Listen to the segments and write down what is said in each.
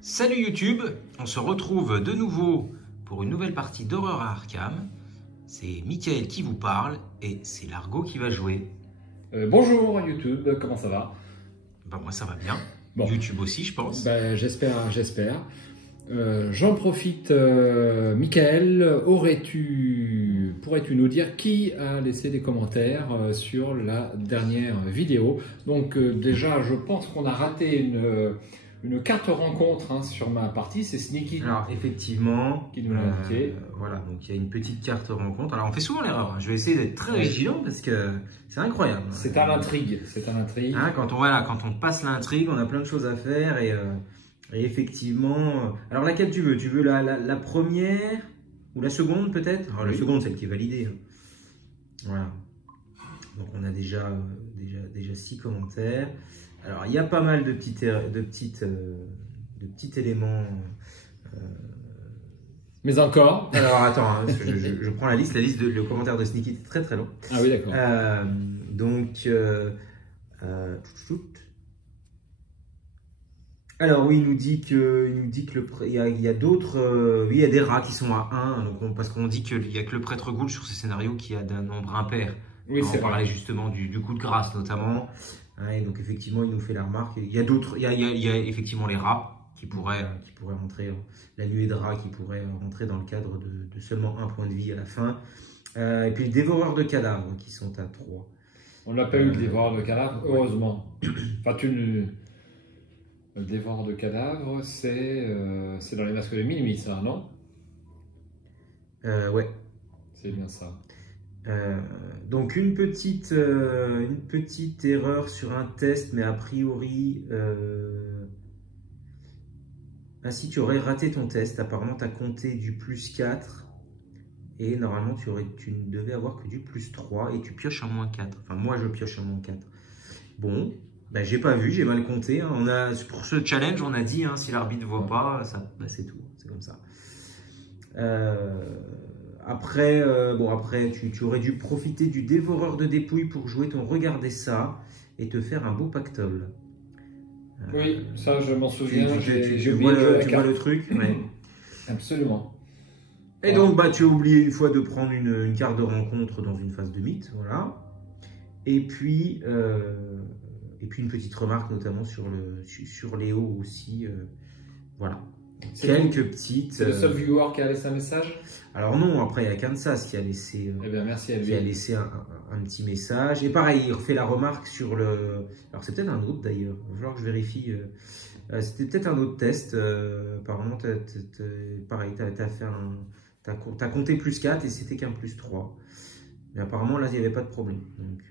Salut YouTube, on se retrouve de nouveau pour une nouvelle partie d'Horreur à Arkham. C'est Mickaël qui vous parle et c'est Largo qui va jouer. Bonjour YouTube, comment ça va? Moi ça va bien, Bon. YouTube aussi je pense. J'espère. J'en profite, Mickaël, pourrais-tu nous dire qui a laissé des commentaires sur la dernière vidéo? Donc déjà, je pense qu'on a raté une carte rencontre sur ma partie, c'est Sneaky. Alors effectivement, qui nous l'a indiqué. Voilà, donc il y a une petite carte rencontre. Alors on fait souvent l'erreur, je vais essayer d'être très vigilant parce que c'est incroyable. C'est à l'intrigue, Quand on passe l'intrigue, on a plein de choses à faire et effectivement... Alors laquelle tu veux? Tu veux la première ou la seconde peut-être? La seconde, celle qui est validée. Voilà. Donc on a déjà 6 commentaires. Alors il y a pas mal de petits éléments. Mais encore. Alors attends, hein, parce que je prends la liste. Le commentaire de Sneaky est très très long. Ah oui, d'accord. Alors oui, il nous dit que il y a d'autres, oui, il y a des rats qui sont à 1, donc parce qu'on dit qu'il n'y a que le prêtre Gould sur ces scénarios qui a d'un nombre impair. Oui, on parlait justement du coup de grâce notamment. Et donc effectivement, il nous fait la remarque. Il y a d'autres, il y a effectivement les rats qui pourraient rentrer, la nuée de rats qui pourrait rentrer dans le cadre de seulement 1 point de vie à la fin. Et puis les dévoreurs de cadavres qui sont à 3. On n'a pas eu le dévoreur de cadavres, heureusement. Enfin, le dévoreur de cadavres, c'est dans les masques de minuit, ça, non? Ouais. C'est bien ça. Donc une petite erreur sur un test, mais a priori, ainsi tu aurais raté ton test. Apparemment, tu as compté du +4 et normalement, tu ne devais avoir que du +3 et tu pioches un -4. Enfin, moi, je pioche un -4. Bon, j'ai pas vu, j'ai mal compté. Hein. Pour ce challenge, on a dit, hein, si l'arbitre ne voit pas, c'est tout, c'est comme ça. Après, tu aurais dû profiter du dévoreur de dépouilles pour jouer ton Regardez ça et te faire un beau pactole. Oui, ça je m'en souviens. Tu vois le truc. Ouais. Absolument. Et donc, tu as oublié une fois de prendre une carte de rencontre dans une phase de mythe. Voilà. Et puis une petite remarque, notamment sur Léo aussi. Voilà. Quelques petites... C'est le seul viewer qui a laissé un message? Alors non, après il y a Kansas qui a laissé, merci à lui. qui a laissé un petit message. Et pareil, il refait la remarque sur le... Alors c'est peut-être un autre d'ailleurs, il va falloir que je vérifie. C'était peut-être un autre test. Apparemment, pareil, t'as compté +4 et c'était qu'un +3. Mais apparemment là, il n'y avait pas de problème. Donc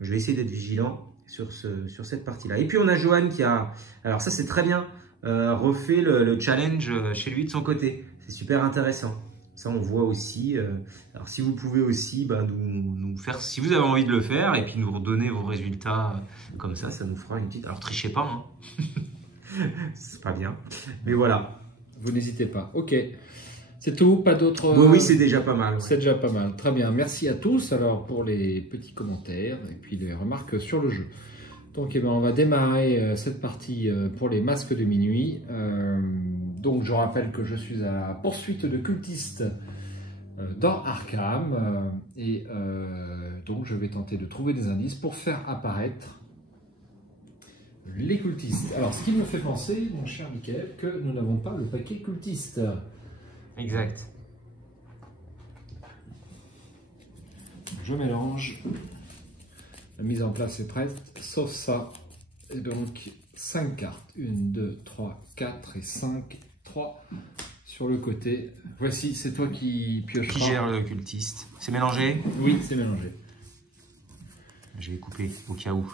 je vais essayer d'être vigilant sur cette partie-là. Et puis on a Johan qui a... Alors ça c'est très bien. Refait le challenge chez lui de son côté. C'est super intéressant. Ça, on voit aussi. Alors, si vous pouvez aussi nous faire, si vous avez envie de le faire, et puis nous redonner vos résultats comme ça nous fera une petite... Alors, trichez pas, hein. C'est pas bien. Mais voilà. Vous n'hésitez pas. Ok. C'est tout, pas d'autres... Oui, c'est déjà pas mal. Ouais. C'est déjà pas mal. Très bien. Merci à tous alors pour les petits commentaires et puis les remarques sur le jeu. Donc on va démarrer cette partie pour les masques de minuit. Donc je rappelle que je suis à la poursuite de cultistes dans Arkham. Donc je vais tenter de trouver des indices pour faire apparaître les cultistes. Alors ce qui me fait penser, mon cher Mickaël, que nous n'avons pas le paquet cultiste. Exact. Je mélange. La mise en place est prête, sauf ça. Et donc 5 cartes. 1, 2, 3, 4 et 5. 3 sur le côté. Voici, c'est toi qui piocheras. Qui gère le cultiste? C'est mélangé? Oui, c'est mélangé. Je vais couper au cas où.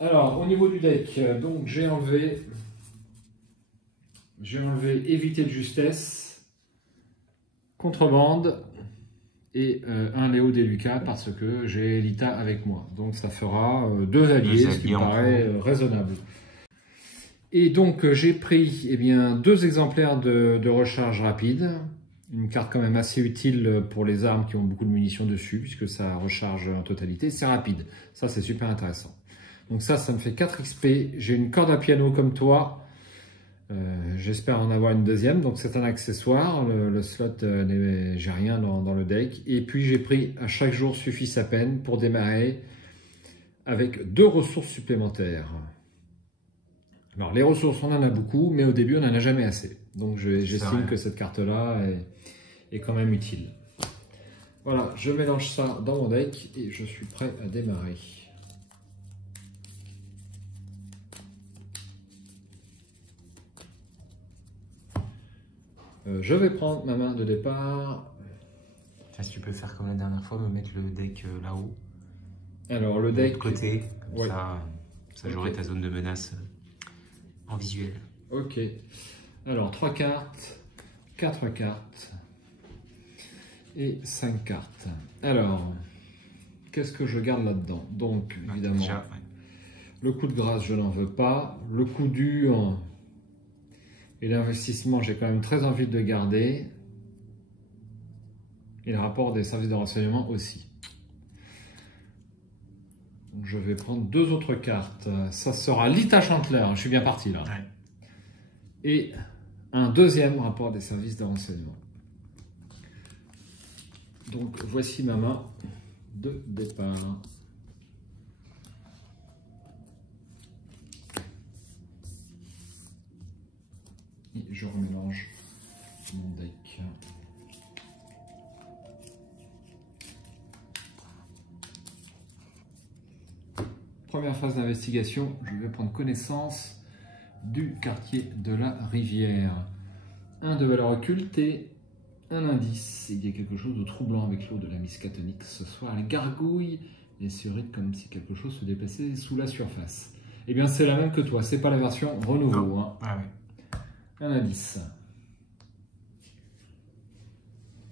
Alors, au niveau du deck, donc j'ai enlevé Éviter de justesse, Contrebande et un Léo Deluca parce que j'ai Lita avec moi. Donc ça fera 2 alliés, ce qui me paraît raisonnable. Et donc j'ai pris 2 exemplaires de recharge rapide. Une carte quand même assez utile pour les armes qui ont beaucoup de munitions dessus, puisque ça recharge en totalité. C'est rapide, ça c'est super intéressant. Donc ça me fait 4 XP. J'ai une corde à piano comme toi. J'espère en avoir une deuxième, donc c'est un accessoire. Le slot, j'ai rien dans le deck. Et puis j'ai pris à chaque jour suffit sa peine pour démarrer avec 2 ressources supplémentaires. Alors les ressources, on en a beaucoup, mais au début on n'en a jamais assez. Donc j'estime que cette carte-là est quand même utile. Voilà, je mélange ça dans mon deck et je suis prêt à démarrer. Je vais prendre ma main de départ. Enfin, si tu peux faire comme la dernière fois, me mettre le deck là-haut. Alors le deck... De côté, comme ouais. ça j'aurai ta zone de menace en visuel. Ok. Alors 3 cartes, 4 cartes et 5 cartes. Alors, qu'est-ce que je garde là-dedans? Donc, évidemment, déjà, ouais. Le coup de grâce, je n'en veux pas. Le coup dur et l'investissement, j'ai quand même très envie de garder. Et le rapport des services de renseignement aussi. Donc, je vais prendre 2 autres cartes. Ça sera Lita Chantler, je suis bien parti là. Ouais. Et un deuxième rapport des services de renseignement. Donc voici ma main de départ. Et je remélange mon deck. Première phase d'investigation, je vais prendre connaissance du quartier de la rivière. 1 de valeur occultée, un indice. Il y a quelque chose de troublant avec l'eau de la Miskatonic ce soir. Elle gargouille et s'irrite comme si quelque chose se déplaçait sous la surface. Eh bien, c'est la même que toi. C'est pas la version renouveau. Hein. Ah ouais. Un indice.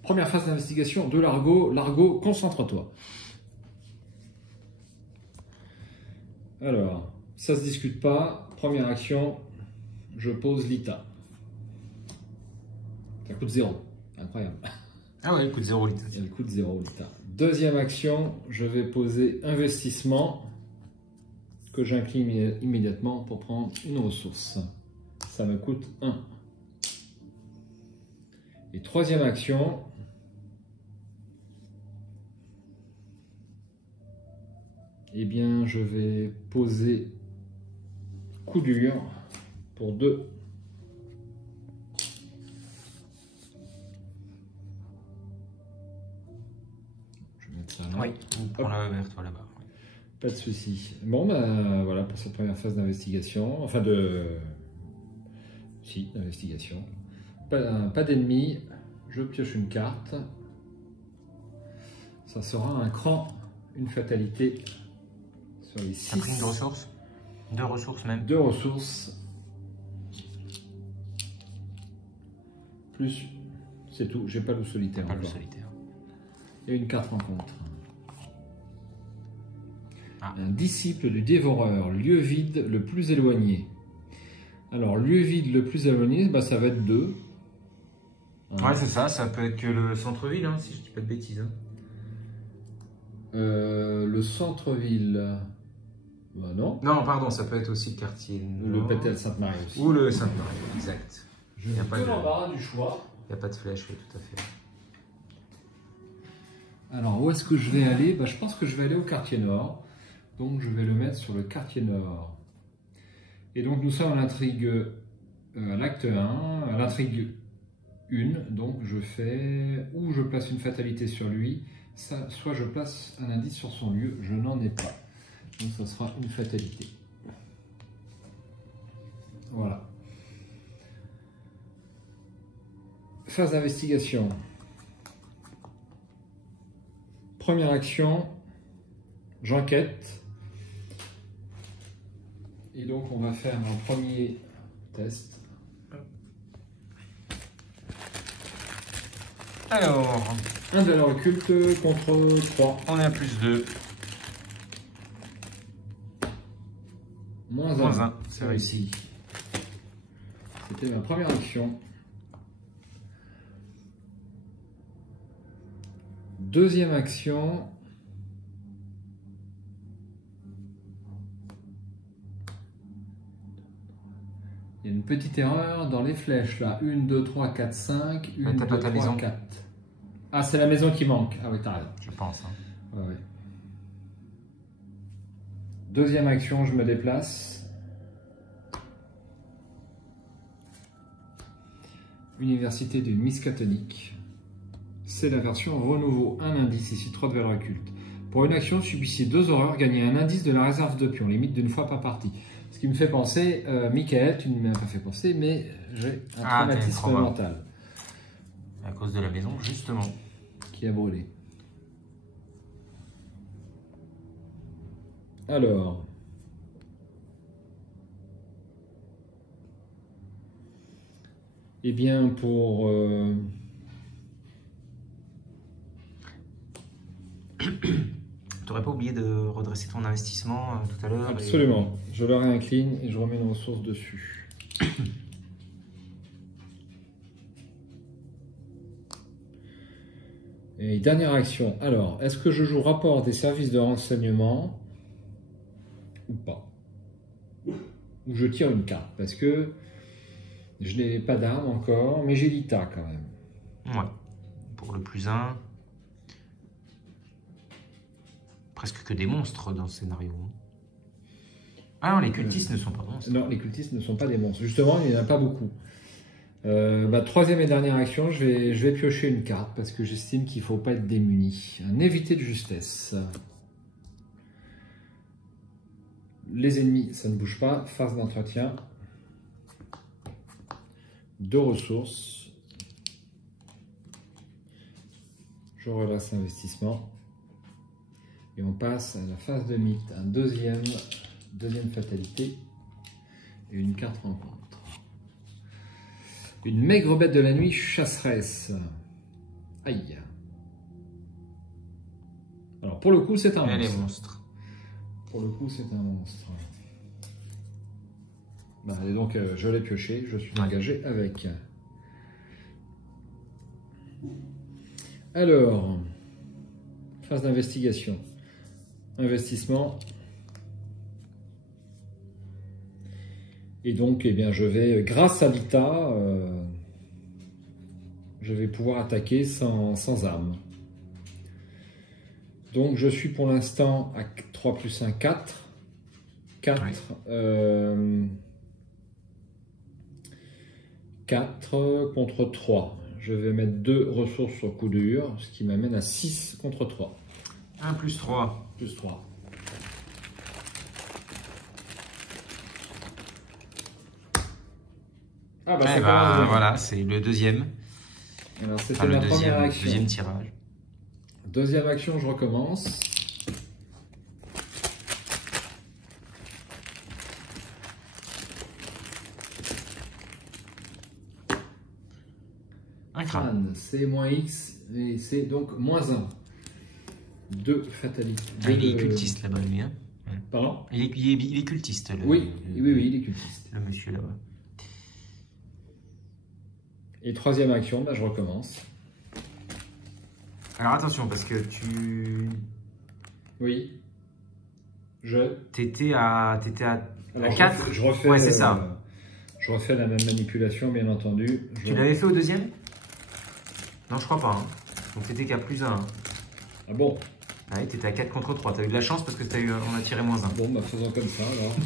Première phase d'investigation de Largo. Largo, concentre-toi. Alors, ça se discute pas. Première action, je pose Lita. Ça coûte 0. Incroyable. Ah ouais, il coûte 0 litres. Elle coûte 0 Lita. Deuxième action, je vais poser investissement que j'incline immédiatement pour prendre une ressource. Ça me coûte 1. Et troisième action, eh bien, je vais poser coup dur pour 2. Je vais mettre ça là. Oui, on prend la vers toi là-bas. Pas de souci. Bon, ben voilà pour cette première phase d'investigation. Enfin, d'investigation. Pas d'ennemis. Je pioche une carte. Ça sera un cran, une fatalité sur les 6. T'as pris une ressource? 2 ressources même. 2 ressources. Plus, c'est tout. J'ai pas le solitaire. Pas le encore. solitaire. Et une carte rencontre. Ah. Un disciple du dévoreur, lieu vide le plus éloigné. Alors, lieu vide le plus éloigné, bah, ça va être 2. Ouais, c'est ça, ça peut être que le centre-ville, hein, si je dis pas de bêtises. Hein. Le centre-ville, bah non. Non, pardon, ça peut être aussi le quartier. Le Pétel Sainte-Marie aussi. Ou le Sainte-Marie, exact. Je Il n'y a n'ai pas que de- l'embarras du choix. Il n'y a pas de flèche, oui, tout à fait. Alors, où est-ce que je vais aller? Bah, je pense que je vais aller au quartier nord. Donc, je vais le mettre sur le quartier nord. Et donc, nous sommes à l'intrigue, à l'acte 1, à l'intrigue 1. Donc, je fais, ou je place une fatalité sur lui, soit je place un indice sur son lieu. Je n'en ai pas. Donc, ça sera une fatalité. Voilà. Phase d'investigation. Première action, j'enquête. Et donc on va faire un premier test. Alors, Un valeur occulte contre 3. on est à +2. Moins 1. Moins 1, c'est réussi. C'était ma première action. Deuxième action. Il y a une une petite erreur dans les flèches là. 1, 2, 3, 4, 5. 1, 2, 3, 4. Ah, c'est la maison qui manque. Ah oui, t'as raison. Je pense. Hein. Ouais. Deuxième action, je me déplace. Université de Miskatonic. C'est la version renouveau. Un indice, ici 3 de valeur occulte. Pour une action, subissez 2 horreurs, gagnez un indice de la réserve de pions, limite d'une fois par partie. Ce qui me fait penser, Michael, tu ne m'as pas fait penser, mais j'ai un traumatisme mental. À cause de la maison, justement. Qui a brûlé. Alors. Eh bien, pour... T'aurais pas oublié de redresser ton investissement tout à l'heure? Absolument. Je le réincline et je remets une ressource dessus. Et dernière action. Alors, est-ce que je joue rapport des services de renseignement ou pas? Ou je tire une carte? Parce que je n'ai pas d'arme encore, mais j'ai l'ITA quand même. Ouais. Pour le +1. Presque que des monstres dans ce scénario. Ah non, les cultistes ne sont pas monstres. Non, les cultistes ne sont pas des monstres. Justement, il n'y en a pas beaucoup. Troisième et dernière action, je vais piocher une carte parce que j'estime qu'il ne faut pas être démuni. Un évité de justesse. Les ennemis, ça ne bouge pas. Phase d'entretien. 2 ressources. Je relâche l'investissement. Et on passe à la phase de mythe. Un deuxième fatalité. Et une carte rencontre. Une maigre bête de la nuit, chasseresse. Aïe. Alors pour le coup, c'est un monstre. Elle est monstre. Pour le coup, c'est un monstre. Bah, et donc, je l'ai pioché, je suis engagé avec. Alors, phase d'investigation. Investissement. Et donc, eh bien, je vais, grâce à l'ITA, je vais pouvoir attaquer sans arme. Donc, je suis pour l'instant à 3 + 1, 4. 4. Oui. 4 contre 3. Je vais mettre 2 ressources sur coup dur, ce qui m'amène à 6 contre 3. 1 + 3. Plus 3. Ah bah, voilà, c'est le deuxième. Alors c'était la première action. Deuxième tirage. Deuxième action, je recommence. Un crâne. C'est -X et c'est donc -1. 2 fatalités. Ah, il est cultiste là-bas, lui. Hein. Pardon? Il est cultiste. Oui, il est cultiste. Le monsieur là-bas. Et troisième action, bah, je recommence. Alors attention, parce que tu... Oui. T'étais à 4. Je refais, ouais, c'est ça. Je refais la même manipulation, bien entendu. Tu l'avais fait au deuxième? Non, je crois pas. Hein. Donc t'étais qu'à +1. Hein. Ah bon? Ouais, t'étais à 4 contre 3. T'as eu de la chance parce que on a tiré -1. Bon, bah faisons comme ça alors.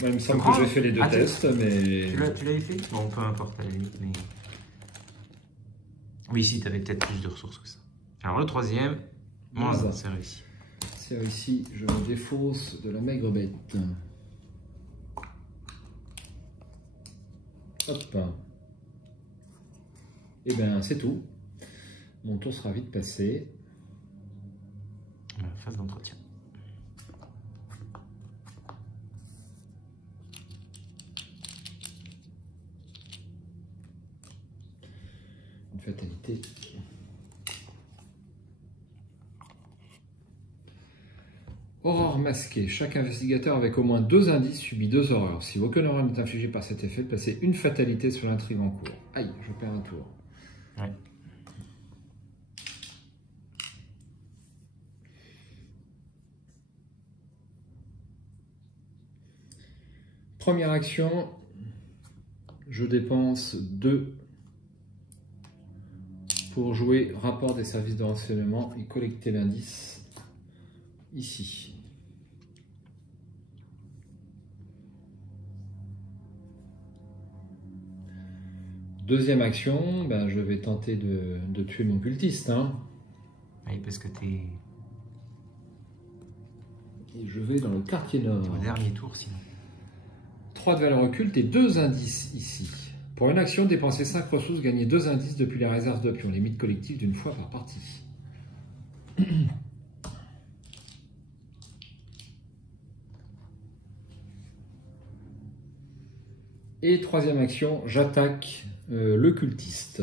Bah, il me semble que j'ai fait les 2 tests, mais... Tu l'avais fait? Bon, peu importe à la limite, mais... Oui, si, t'avais peut-être plus de ressources que ça. Alors le troisième, -1, c'est réussi. C'est réussi, je me défausse de la maigre bête. Hop. Et bien, c'est tout. Mon tour sera vite passé. Phase d'entretien. Une fatalité. Aurore masquée. Chaque investigateur avec au moins 2 indices subit 2 horreurs. Si aucune horreur n'est infligée par cet effet, placez une fatalité sur l'intrigue en cours. Aïe, je perds un tour. Ouais. Première action, Je dépense 2 pour jouer rapport des services de renseignement et collecter l'indice ici. Deuxième action, ben, je vais tenter de tuer mon cultiste. Hein. Oui, parce que t'es Et je vais dans le quartier nord. au dernier tour sinon. 3 de valeur occulte et 2 indices ici. Pour une action, dépenser 5 ressources, gagner 2 indices depuis les réserves de pions. Limite collective d'une fois par partie. Et troisième action, j'attaque le cultiste.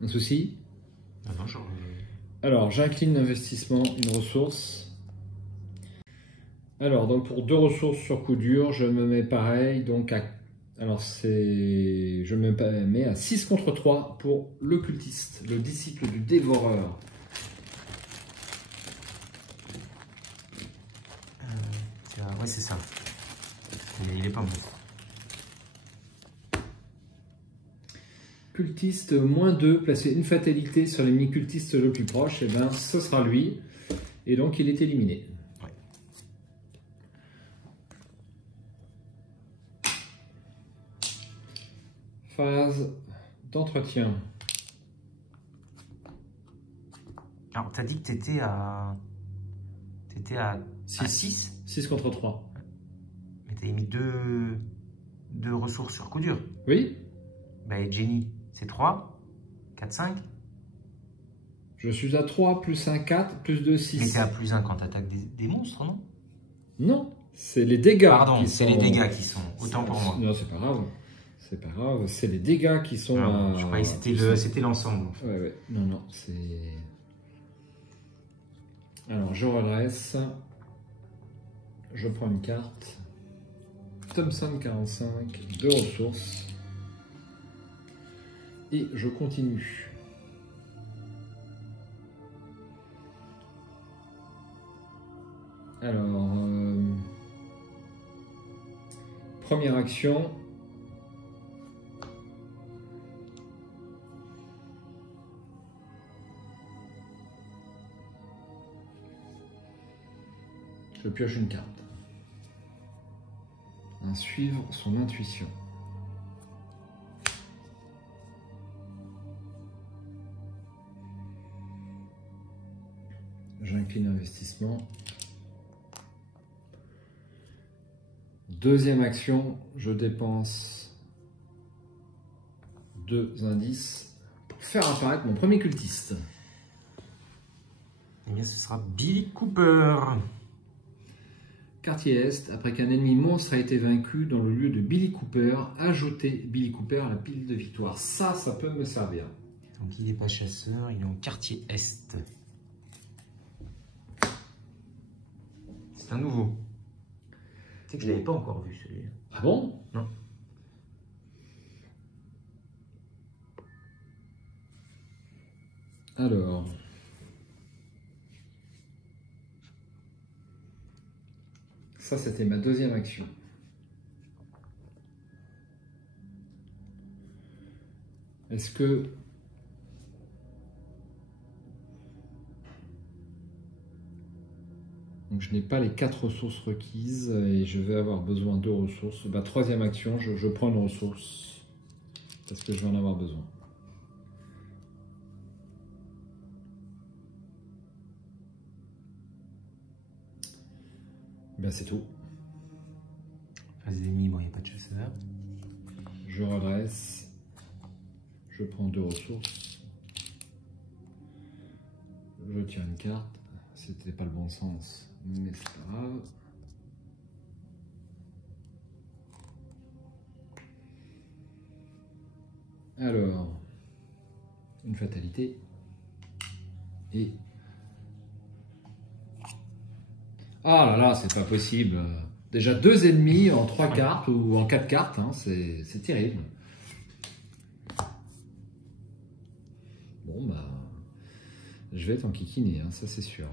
Un souci? Ah non, genre... Alors, j'incline l'investissement, une ressource. Alors, donc pour 2 ressources sur coup dur, je me mets pareil, donc à... Alors, je me mets à 6 contre 3 pour le cultiste, le disciple du dévoreur. Ouais, c'est ça. Il est pas bon. Cultiste -2, placer une fatalité sur l'ennemi cultiste le plus proche, et bien ce sera lui. Et donc il est éliminé. Ouais. Phase d'entretien. Alors, t'as dit que t'étais à 6 6 contre 3. Mais t'as mis 2 ressources sur coup dur. Oui. Bah, et Jenny, c'est 3, 4, 5. Je suis à 3, plus 1, 4, plus 2, 6. Mais t'es à plus 1 quand t'attaques des monstres, non? Non, c'est les dégâts. Pardon, c'est les dégâts qui sont. Autant pour moi. Non, c'est pas grave. C'est pas grave, c'est les dégâts qui sont. Alors, je croyais que c'était l'ensemble. Ouais, ouais. Non, non, c'est. Alors, je redresse. Je prends une carte. Thompson 45, 2 ressources. Et je continue. Alors, première action. Je pioche une carte. Suivre son intuition. J'incline l'investissement. Deuxième action, je dépense 2 indices pour faire apparaître mon premier cultiste. Eh bien, ce sera Billy Cooper. Quartier Est, après qu'un ennemi monstre a été vaincu dans le lieu de Billy Cooper, ajoutez Billy Cooper à la pile de victoire. Ça peut me servir. Donc il n'est pas chasseur, il est en quartier Est. C'est un nouveau. Tu sais que je ne l'avais pas encore vu celui-là. Ah bon? Non. Alors... Ça, c'était ma deuxième action. Est-ce que... Donc, je n'ai pas les 4 ressources requises et je vais avoir besoin de ressources. Bah, troisième action, je prends une ressource parce que je vais en avoir besoin. Ben, c'est tout. Phase d'ennemi, bon, il n'y a pas de chasseur. Je redresse. Je prends 2 ressources. Je tire une carte. C'était pas le bon sens, mais c'est pas grave. Alors, une fatalité. Et... Ah là là, c'est pas possible. Déjà 2 ennemis en 3 cartes ou en 4 cartes, hein, c'est terrible. Bon bah, je vais t'enquiquiner, hein, ça c'est sûr.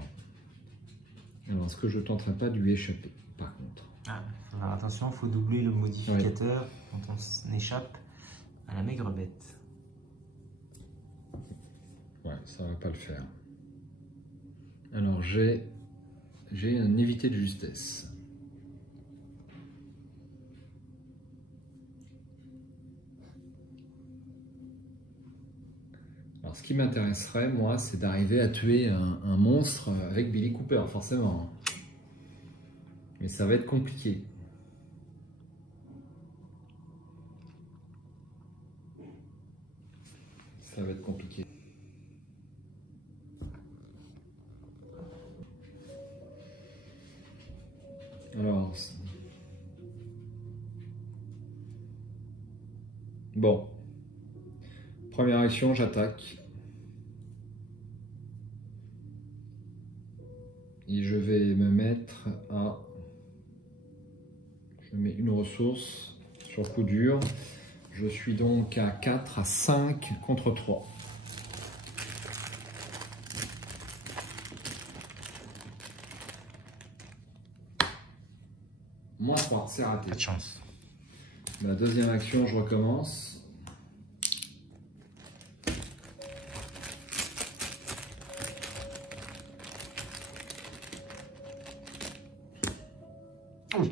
Alors, est-ce que je tenterai pas de lui échapper? par contre. Ah, alors attention, il faut doubler le modificateur quand on échappe à la maigre bête. Ouais, ça va pas le faire. Alors j'ai un évité de justesse. Alors ce qui m'intéresserait, moi, c'est d'arriver à tuer un monstre avec Billy Cooper, forcément. Mais ça va être compliqué. Ça va être compliqué. Alors, bon, première action, j'attaque. Et je vais me mettre à... Je mets une ressource sur coup dur. Je suis donc à 4, à 5 contre 3. Moins 3, c'est raté. Pas de chance. Ma deuxième action, je recommence.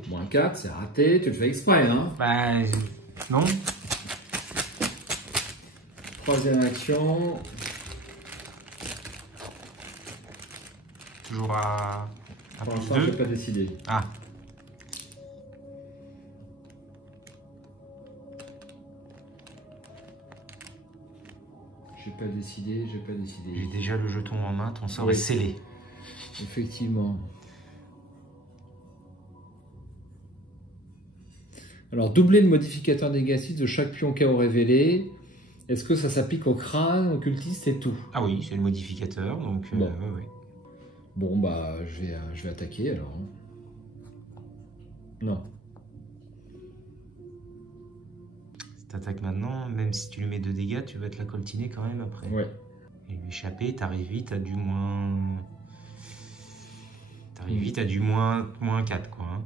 Moins 4, c'est raté. Tu le fais exprès, hein? Bah, non. Troisième action. Toujours à Pour plus l'instant, je 2. n'ai pas décidé. Ah, J'ai pas décidé. j'ai déjà le jeton en main, ton sort Oui. est scellé. Effectivement. Alors, doubler le modificateur négatif de chaque pion KO révélé. Est-ce que ça s'applique au crâne, au cultiste et tout? Ah oui, c'est le modificateur, donc Bon. ouais. Bon, bah, je vais attaquer alors. Non. Si t'attaques maintenant, même si tu lui mets 2 dégâts, tu vas te la coltiner quand même après. Ouais. Et lui échapper, t'arrives vite à du moins... T'arrives vite à du moins 4, quoi. Hein.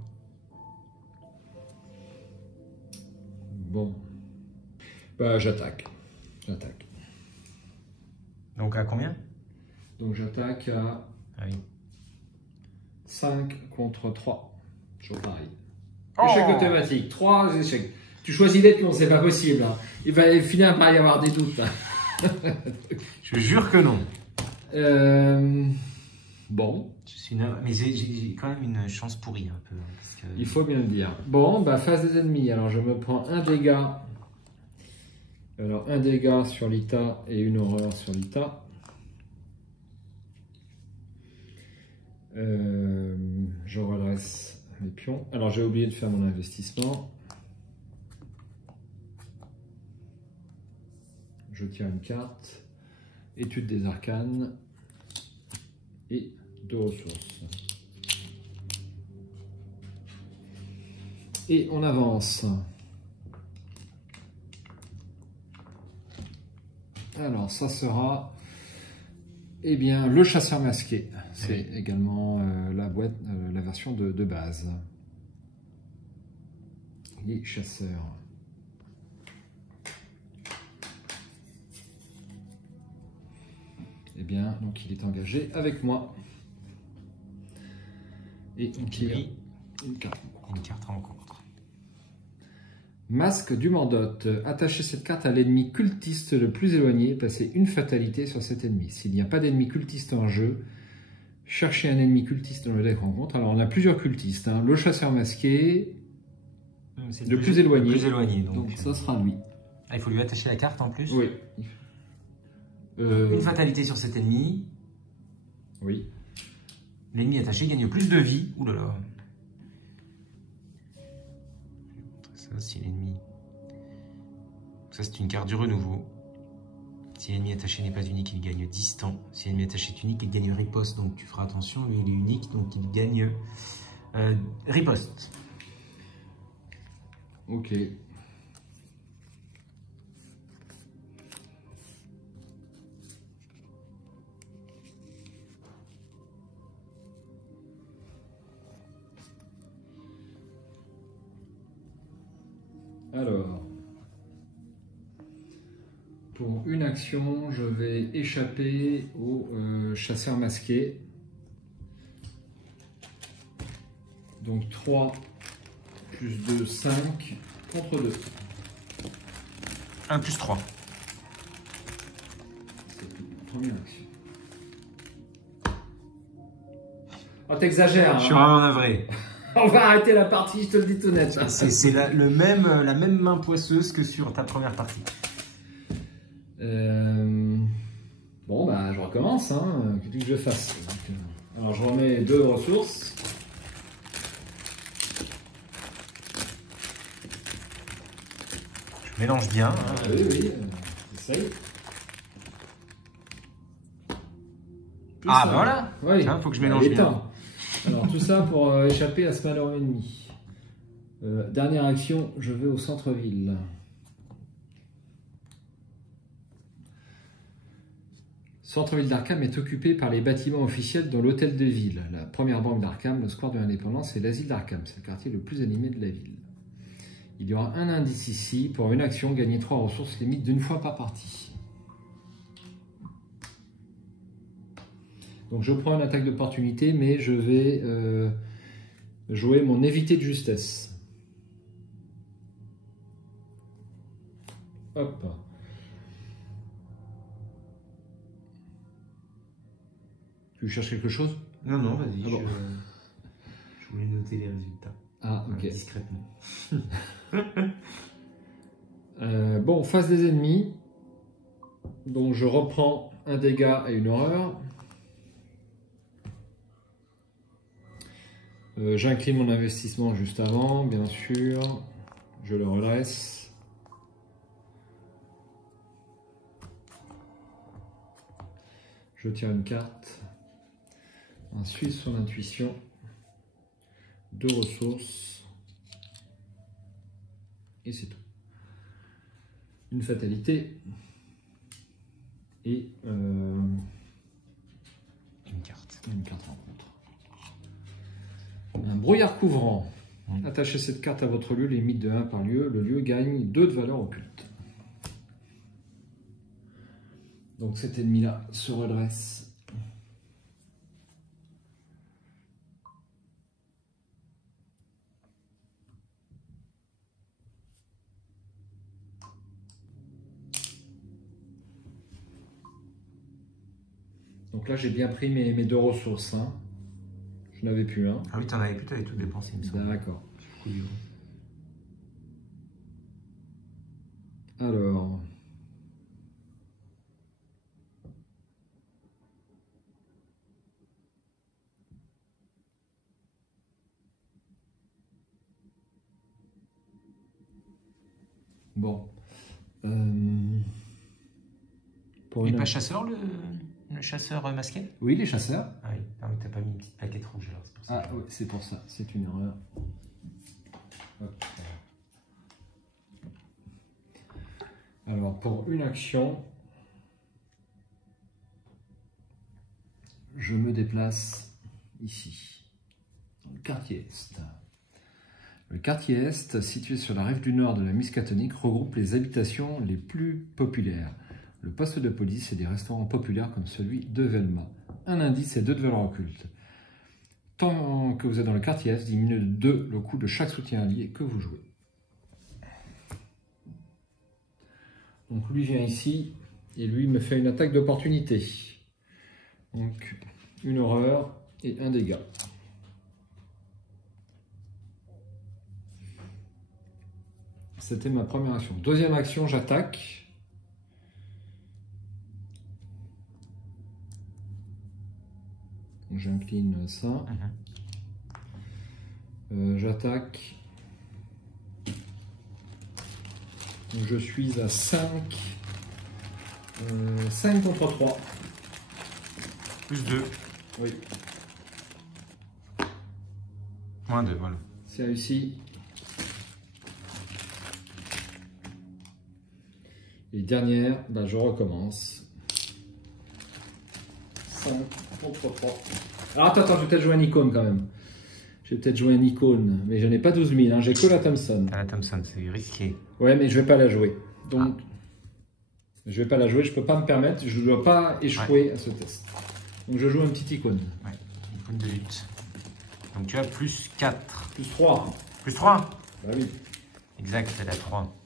Bon. Bah, j'attaque. Donc à combien? Donc, j'attaque à Ah oui. 5 contre 3. Toujours pareil. Oh Échec automatique. 3 échecs. Tu choisis d'être non, c'est pas possible. Hein. Il va finir par y avoir des doutes. Hein. Je jure que non. Bon. Mais j'ai quand même une chance pourrie un peu. Parce que... Il faut bien le dire. Bon, bah, phase des ennemis. Alors, je me prends un dégât. Alors, un dégât sur l'ITA et une horreur sur l'ITA. Je redresse les pions. Alors, j'ai oublié de faire mon investissement. Je tire une carte. Étude des arcanes. Et 2 ressources. Et on avance. Alors, ça sera, eh bien, le chasseur masqué. C'est également la boîte, la version de base. Les chasseurs. Eh bien, donc il est engagé avec moi. Et on tire une carte. Une carte rencontre. Masque du Mordotte. Attachez cette carte à l'ennemi cultiste le plus éloigné. Passez une fatalité sur cet ennemi. S'il n'y a pas d'ennemi cultiste en jeu, cherchez un ennemi cultiste dans le deck rencontre. Alors on a plusieurs cultistes. Hein. Le chasseur masqué, le plus éloigné. Le plus éloigné. Donc ça sera lui. Ah, il faut lui attacher la carte en plus. Oui. Une fatalité sur cet ennemi. Oui. L'ennemi attaché gagne plus de vie. Ouh là là. Ça, si l'ennemi... Ça, c'est une carte du renouveau. Si l'ennemi attaché n'est pas unique, il gagne distant. Si l'ennemi attaché est unique, il gagne riposte. Donc tu feras attention, lui il est unique, donc il gagne riposte. Ok. Alors, pour une action, je vais échapper au chasseur masqué. Donc 3 plus 2, 5 contre 2. 1 plus 3. C'est la première action. Oh, t'exagères. Je suis vraiment navré. On va arrêter la partie, je te le dis tout net. C'est la même main poisseuse que sur ta première partie. Bon, bah, je recommence. Hein. Qu'est-ce que je fasse? Alors, je remets 2 ressources. Je mélange bien. Hein. Oui, oui, j'essaye. Ah, bah voilà. Oui. Tiens, faut que je mélange bien. Alors, tout ça pour échapper à ce malheureux ennemi. Dernière action, je vais au centre-ville. Centre-ville d'Arkham est occupé par les bâtiments officiels dont l'hôtel de ville, la première banque d'Arkham, le square de l'Indépendance et l'asile d'Arkham. C'est le quartier le plus animé de la ville. Il y aura un indice ici. Pour une action, gagner 3 ressources limite d'une fois par partie. Donc je prends une attaque d'opportunité, mais je vais jouer mon évité de justesse. Hop. Tu cherches quelque chose? Non, non, vas-y. Ah bon. Je voulais noter les résultats. Ah, ok. Discrètement. Bon, face des ennemis. Donc je reprends un dégât et une horreur. J'incline mon investissement juste avant, bien sûr. Je le redresse. Je tire une carte. Ensuite, son intuition. 2 ressources. Et c'est tout. Une fatalité. Et une carte. Une carte rencontre. Un brouillard couvrant. Attachez cette carte à votre lieu, limite de 1 par lieu. Le lieu gagne 2 de valeur occulte. Donc cet ennemi-là se redresse. Donc là, j'ai bien pris mes 2 ressources. Hein. Je n'avais plus un. Ah oui, t'en avais plus, t'avais tout dépensé, il me semble. D'accord. Alors. Bon. Il n'est pas chasseur, le chasseur masqué? Oui, les chasseurs. Ah oui, t'as pas mis une petite plaquette rouge alors, c'est pour ça. Ah oui, c'est pour ça, c'est une erreur. Hop. Alors, pour une action, je me déplace ici, dans le quartier Est. Le quartier Est, situé sur la rive du nord de la Miskatonic, regroupe les habitations les plus populaires. Le poste de police et des restaurants populaires comme celui de Velma. Un indice et 2 de valeur occulte. Tant que vous êtes dans le quartier Est, diminue de 2 le coût de chaque soutien allié que vous jouez. Donc lui vient ici et lui me fait une attaque d'opportunité. Donc une horreur et un dégât. C'était ma première action. Deuxième action, j'attaque. J'incline ça. J'attaque. Je suis à 5. 5 contre 3. Plus 2. Oui. Moins 2, voilà. C'est réussi. Et dernière, bah, je recommence. 5 contre 3. Alors attends, je vais peut-être jouer un icône quand même. Je vais peut-être jouer un icône, mais je n'ai pas 12 000, hein. J'ai que la Thompson. Ah, la Thompson, c'est risqué. Ouais, mais je vais pas la jouer. Donc, je vais pas la jouer, je peux pas me permettre, je ne dois pas échouer à ce test. Donc je joue un petit icône. Ouais, icône de lutte. Donc tu as plus 4. Plus 3. Plus 3? Bah oui. Exact, c'est la 3.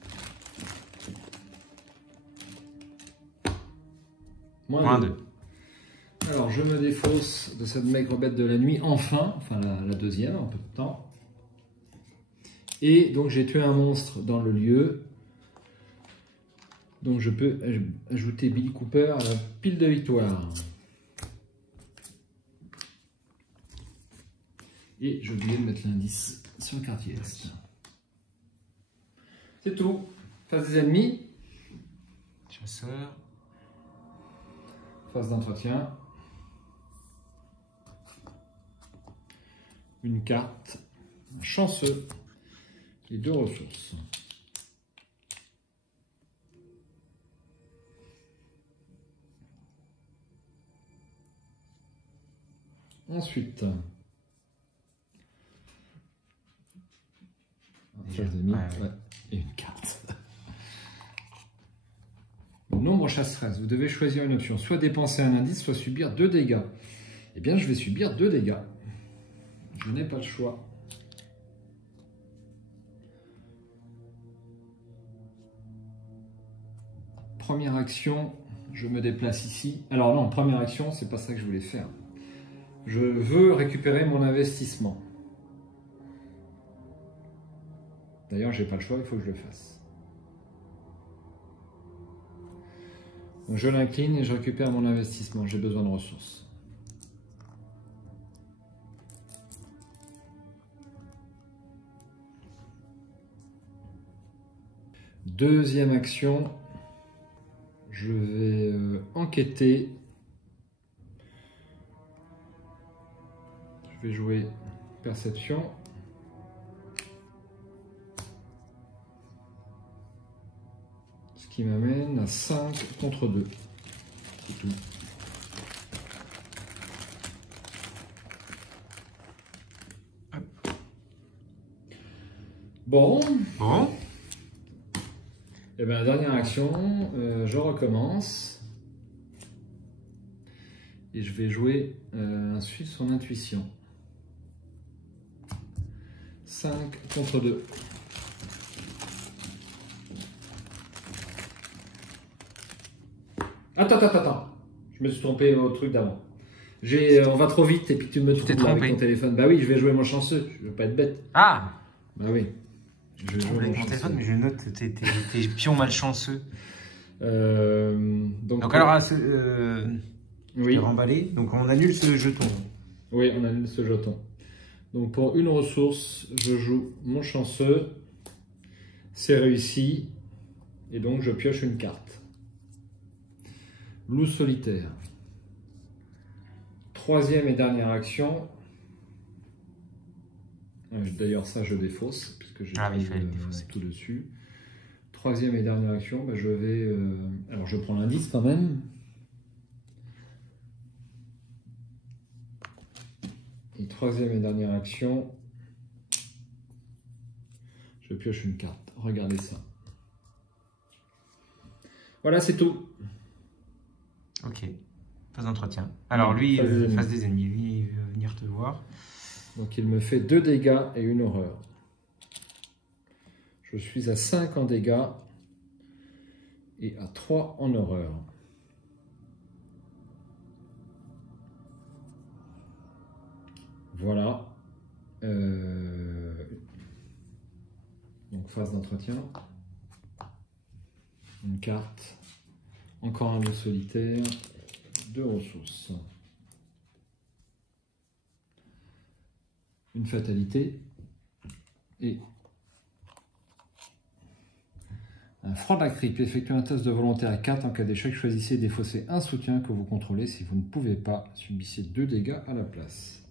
Moins 2. Alors je me défausse de cette maigre bête de la nuit, enfin la deuxième en peu de temps. Et donc j'ai tué un monstre dans le lieu. Donc je peux ajouter Billy Cooper à la pile de victoire. Et j'ai oublié de mettre l'indice sur le quartier est. C'est tout. Phase des ennemis. Chasseur. Phase d'entretien. Une carte. Un chanceux. Et 2 ressources. Ensuite, et une carte. Le nombre chasse-stress. Vous devez choisir une option. Soit dépenser un indice, soit subir 2 dégâts. Eh bien, je vais subir 2 dégâts. Je n'ai pas le choix. Première action, je me déplace ici. Alors non, première action, c'est pas ça que je voulais faire. Je veux récupérer mon investissement. D'ailleurs, j'ai pas le choix, il faut que je le fasse. Donc, je l'incline et je récupère mon investissement. J'ai besoin de ressources. Deuxième action, je vais enquêter. Je vais jouer perception. Ce qui m'amène à 5 contre 2. C'est tout. Bon. Et bien, la dernière action, je recommence. Et je vais jouer suivre son intuition. 5 contre 2. Attends. Je me suis trompé au truc d'avant. On va trop vite et puis tu me trompes avec ton téléphone. Bah oui, je vais jouer mon chanceux. Je veux pas être bête. Ah. Bah oui. Je vais jouer avec mon téléphone, mais je note tes pions malchanceux. Donc alors, oui. Remballé. Donc on annule ce jeton. Oui, on annule ce jeton. Donc pour une ressource, je joue mon chanceux. C'est réussi. Et donc je pioche une carte. Loup solitaire. Troisième et dernière action. D'ailleurs ça je défausse puisque j'ai tout dessus. Troisième et dernière action, bah, je vais... alors je prends l'indice quand même. Et troisième et dernière action, je pioche une carte. Regardez ça. Voilà, c'est tout. Ok. Phase d'entretien. Alors lui, phase des ennemis. Lui, il veut venir te voir. Donc il me fait 2 dégâts et une horreur. Je suis à 5 en dégâts et à 3 en horreur. Voilà. Donc phase d'entretien. Une carte. Encore un loup solitaire. 2 ressources. Une fatalité. Et un franc de la cripe. Effectuez un test de volonté à 4 en cas d'échec. Choisissez et défaussez un soutien que vous contrôlez. Si vous ne pouvez pas, subissez 2 dégâts à la place.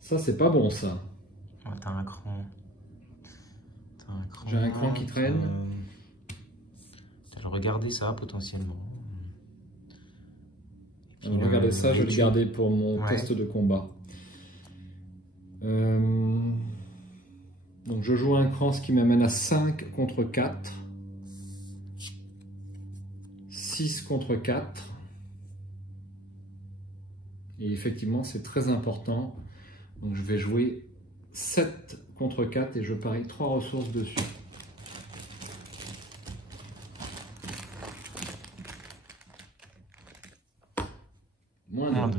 Ça, c'est pas bon, ça. Ouais, t'as un cran. J'ai un cran qui traîne. T'as le regarder ça, potentiellement. Regardez ça, je vais le garder pour mon test de combat. Donc je joue un cran, ce qui m'amène à 5 contre 4. 6 contre 4. Et effectivement, c'est très important. Donc je vais jouer 7 contre 4 et je parie 3 ressources dessus. Moins 2.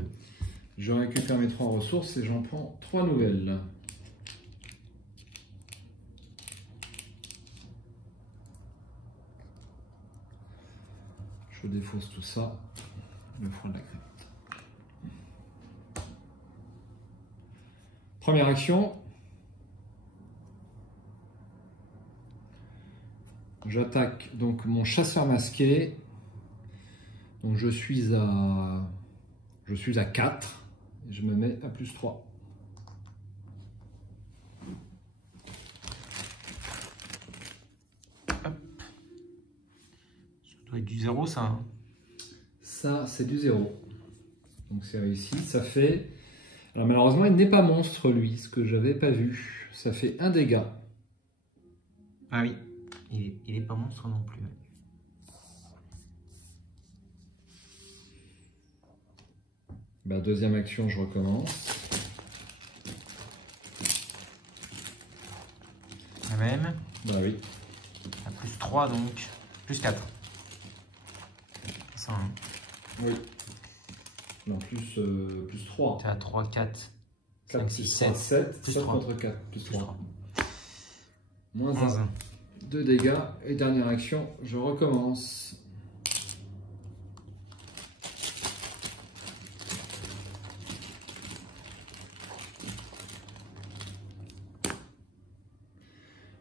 Je récupère mes 3 ressources et j'en prends 3 nouvelles. Je défausse tout ça, le front de la crypte. Première action. J'attaque donc mon chasseur masqué. Donc je suis à 4. Et je me mets à plus 3. Hop. Ça doit être du 0 ça. Hein. Ça c'est du 0. Donc c'est réussi. Ça fait... Alors malheureusement il n'est pas monstre lui, ce que j'avais pas vu. Ça fait 1 dégât. Ah oui, il est pas monstre non plus. Bah, deuxième action, je recommence. La même. Bah oui. À plus 3 donc. Plus 4. Ça, hein. Oui. Non, plus 3. Tu as 3, 4, 4, 5, 6, 7. 7. Plus 7 3. contre 4. Plus 3. Moins 1. 2 dégâts. Et dernière action, je recommence.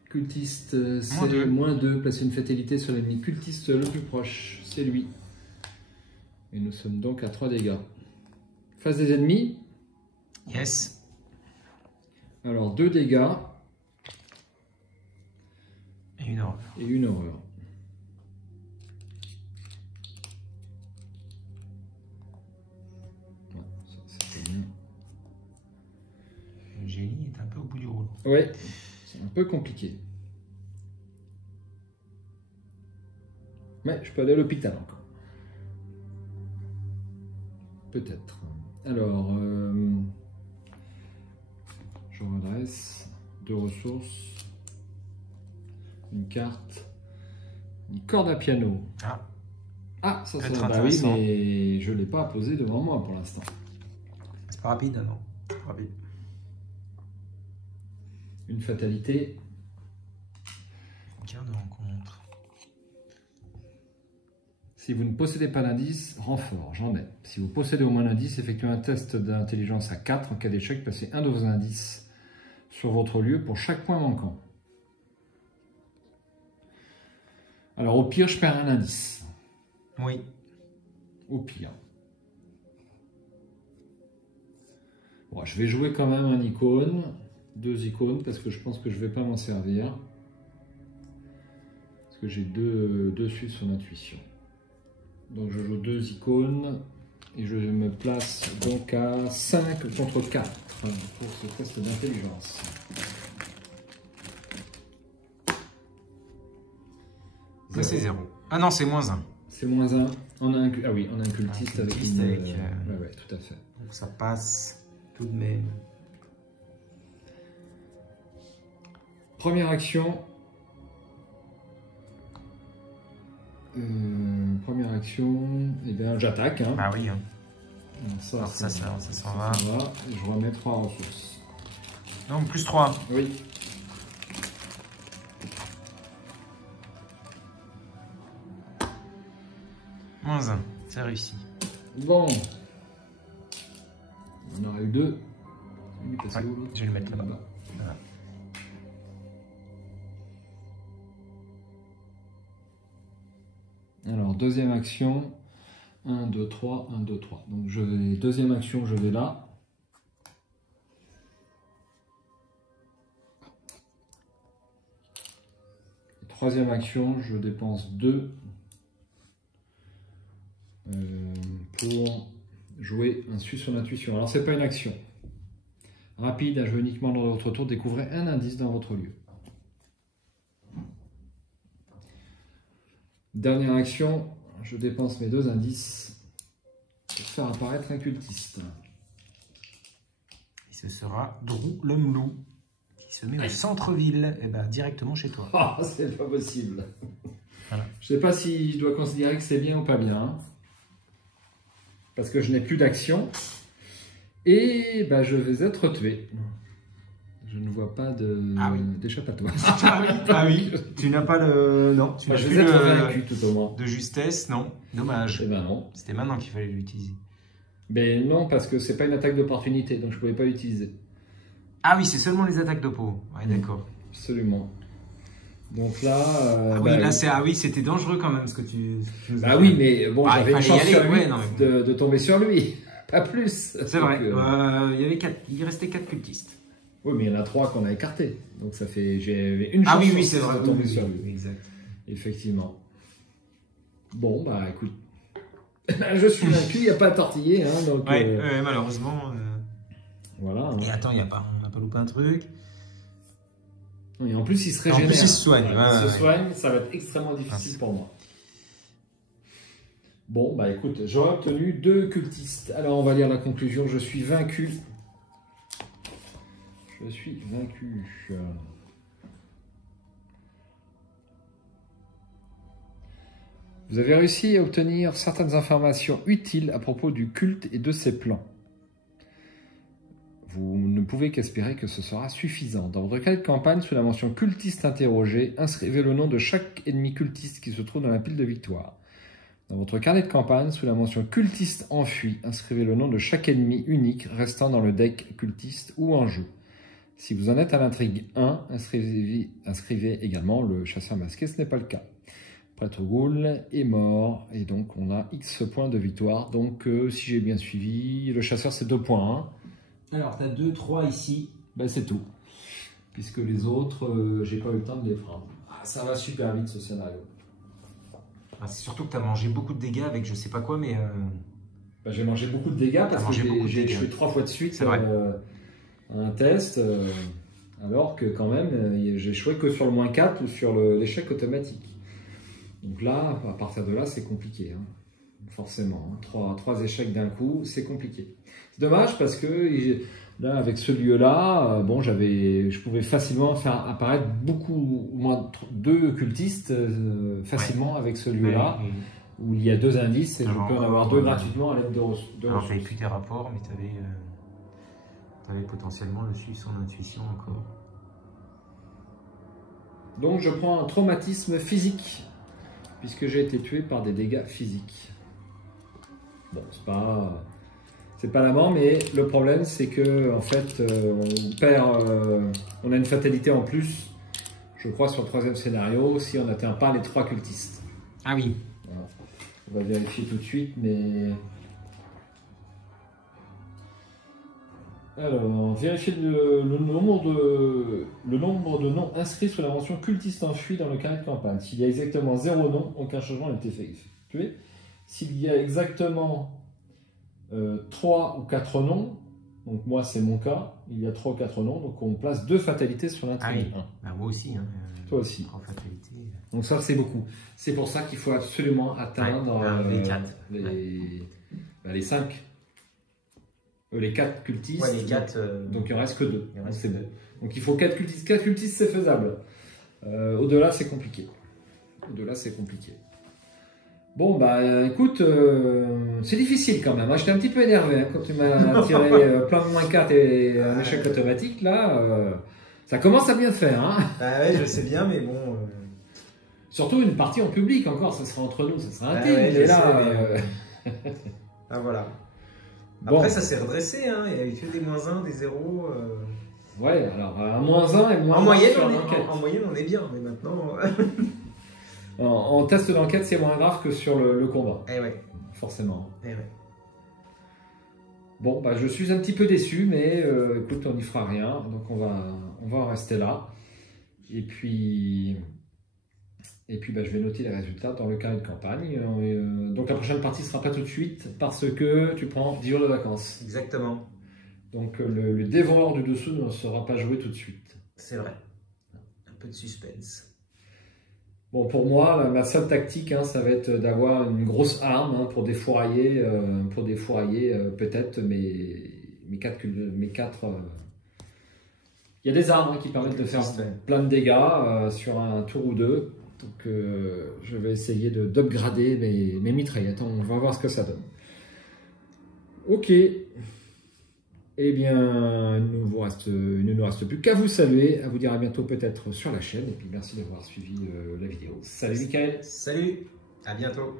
Cultiste, c'est moins 2. Placez une fatalité sur l'ennemi cultiste le plus proche. C'est lui. Et nous sommes donc à 3 dégâts. Face des ennemis. Yes. Alors 2 dégâts. Et une horreur. Et une horreur. Ouais, ça c'est bien. Le génie est un peu au bout du rouleau. Ouais, c'est un peu compliqué. Mais je peux aller à l'hôpital encore. Peut-être. Alors, je redresse. 2 ressources. Une carte. Une corde à piano. Ah. Ah, ça Peut-être bah oui, intéressant. mais je ne l'ai pas posé devant moi pour l'instant. C'est pas rapide, non. C'est pas rapide. Une fatalité. Carte de rencontre. Si vous ne possédez pas d'indice, renfort, j'en ai. Si vous possédez au moins l'indice, effectuez un test d'intelligence à 4. En cas d'échec, passez un de vos indices sur votre lieu pour chaque point manquant. Alors au pire, je perds un indice. Oui. Au pire. Bon, je vais jouer quand même un icône. 2 icônes, parce que je pense que je ne vais pas m'en servir. Parce que j'ai 2 suites sur l'intuition. Donc je joue 2 icônes. Et je me place donc à 5 contre 4 pour ce test d'intelligence. Ça c'est 0. Ah non, c'est moins 1. C'est moins 1. On a un, ah oui, on a un cultiste avec une... Ouais, tout à fait. Donc ça passe tout de même. Première action. Eh bien j'attaque. Hein. Bah oui. Hein. Ça, alors ça s'en va. Et je remets 3 ressources. Donc plus 3. Oui. Moins 1. C'est réussi. Bon. On en a eu 2. Ouais, je vais le mettre là-bas. Voilà. Alors, deuxième action. 1, 2, 3, 1, 2, 3. Donc, deuxième action, je vais là. Troisième action, je dépense 2 pour jouer un su sur l'intuition. Alors, c'est pas une action. Rapide, un jeu uniquement dans votre tour, découvrez un indice dans votre lieu. Dernière action, je dépense mes 2 indices pour faire apparaître un cultiste. Et ce sera Drou l'homme loup qui se met au centre-ville, et ben directement chez toi. Ah, c'est pas possible. Voilà. Je sais pas si je dois considérer que c'est bien ou pas bien. Parce que je n'ai plus d'action. Et ben, je vais être tué. Je ne vois pas d'échappatoire. Ah oui, tu n'as pas le... Non, tu n'as je plus vais être vaincu tout au moins. de justesse, non. Dommage. Eh ben non. C'était maintenant qu'il fallait l'utiliser. Mais non, parce que c'est pas une attaque d'opportunité, donc je pouvais pas l'utiliser. Ah oui, c'est seulement les attaques de peau. Ouais, d'accord. Absolument. Donc là... oui, là, c'était dangereux quand même ce que tu nous as Bah fait. oui, mais bon, j'avais une chance sur lui ouais, non, mais... de tomber sur lui. Pas plus. C'est vrai. Il restait 4 cultistes. Oui, mais il y en a 3 qu'on a écartés. Donc ça fait... J'avais une chance oui, c'est vrai, de tomber sur lui. Exact. Effectivement. Bon, bah écoute. Je suis vaincu, il n'y a pas à tortiller. Hein, donc, malheureusement. Voilà. Hein. Et attends, on n'a pas loupé un truc. Et en plus, il se régénère. En plus, il se soigne. Il se soigne, ça va être extrêmement difficile pour moi. Bon, bah écoute, j'aurais obtenu 2 cultistes. Alors, on va lire la conclusion. Je suis vaincu. Je suis vaincu. Vous avez réussi à obtenir certaines informations utiles à propos du culte et de ses plans. Vous ne pouvez qu'espérer que ce sera suffisant. Dans votre carnet de campagne, sous la mention cultiste interrogé, inscrivez le nom de chaque ennemi cultiste qui se trouve dans la pile de victoire. Dans votre carnet de campagne, sous la mention cultiste enfui, inscrivez le nom de chaque ennemi unique restant dans le deck cultiste ou en jeu. Si vous en êtes à l'intrigue 1, inscrivez également le chasseur masqué, ce n'est pas le cas. Prêtre Ghoul est mort, et donc on a X points de victoire. Donc si j'ai bien suivi, le chasseur c'est 2 points. Hein. Alors tu as 2, 3 ici. Ben, c'est tout. Puisque les autres, j'ai pas eu le temps de les prendre. Ah, ça va super vite ce scénario. Ah, c'est surtout que tu as mangé beaucoup de dégâts avec je sais pas quoi, mais... Ben, j'ai mangé beaucoup de dégâts parce que j'ai échoué 3 fois de suite un test. Alors que quand même, j'ai échoué que sur le -4 ou sur l'échec automatique. Donc là, à partir de là, c'est compliqué. Hein. Forcément. Hein. 3 échecs d'un coup, c'est compliqué. C'est dommage parce que là, avec ce lieu-là, bon, je pouvais facilement faire apparaître beaucoup, au moins 2 cultistes facilement avec ce lieu-là, où il y a 2 indices et je peux en avoir 2 gratuitement à l'aide de ressources. Alors, tu n'avais plus tes rapports, mais tu avais potentiellement le suivre son intuition encore. Donc, je prends un traumatisme physique, puisque j'ai été tué par des dégâts physiques. Bon, c'est pas la mort, mais le problème c'est que en fait on a une fatalité en plus, je crois, sur le 3e scénario si on n'atteint pas les 3 cultistes. Ah oui. Voilà. On va vérifier tout de suite, mais alors vérifier le nombre de noms inscrits sur la mention cultiste enfui dans le carnet de campagne. S'il y a exactement 0 nom, aucun changement n'a été effectué. S'il y a exactement 3 ou 4 noms, donc moi c'est mon cas, il y a 3 ou 4 noms, donc on place 2 fatalités sur l'intrigue 1. Bah, moi aussi. Hein, toi aussi. 3 fatalités. Donc ça c'est beaucoup. C'est pour ça qu'il faut absolument atteindre les 4. Les 5. Les 4 cultistes. Ouais, les 4. Donc il en reste que 2. C'est bon. Donc il faut 4 cultistes. 4 cultistes c'est faisable. Au-delà c'est compliqué. Au-delà c'est compliqué. Bon, bah écoute, c'est difficile quand même. Hein. J'étais un petit peu énervé hein, quand tu m'as tiré plein de -4 et un échec automatique. Là, ça commence à bien faire. Hein. Ah ouais, je sais bien, mais bon. Surtout une partie en public encore, ça sera entre nous, ça sera intime. Ouais, mais là, ah voilà. Bon. Après, ça s'est redressé. Hein. Il y avait que des -1, des 0. Ouais, alors un -1 et moins en moyenne, sur en moyenne, on est bien, mais maintenant. En test d'enquête, c'est moins grave que sur le combat. Eh ouais. Forcément. Eh ouais. Bon, bah, je suis un petit peu déçu, mais écoute, on n'y fera rien. Donc on va en rester là. Et puis bah, je vais noter les résultats dans le carnet de campagne. Donc la prochaine partie ne sera pas tout de suite parce que tu prends 10 jours de vacances. Exactement. Donc le dévoreur du dessous ne sera pas joué tout de suite. C'est vrai. Un peu de suspense. Bon, pour moi, ma seule tactique, hein, ça va être d'avoir une grosse arme, hein, pour défourailler peut-être mes quatre. Il y a des armes, hein, qui permettent de faire plein de dégâts sur un tour ou deux. Donc je vais essayer d'upgrader mes mitraillettes. On va voir ce que ça donne. Ok. Eh bien, il ne nous reste plus qu'à vous saluer, à vous dire à bientôt peut-être sur la chaîne. Et puis merci d'avoir suivi la vidéo. Salut Mickaël. Salut, à bientôt.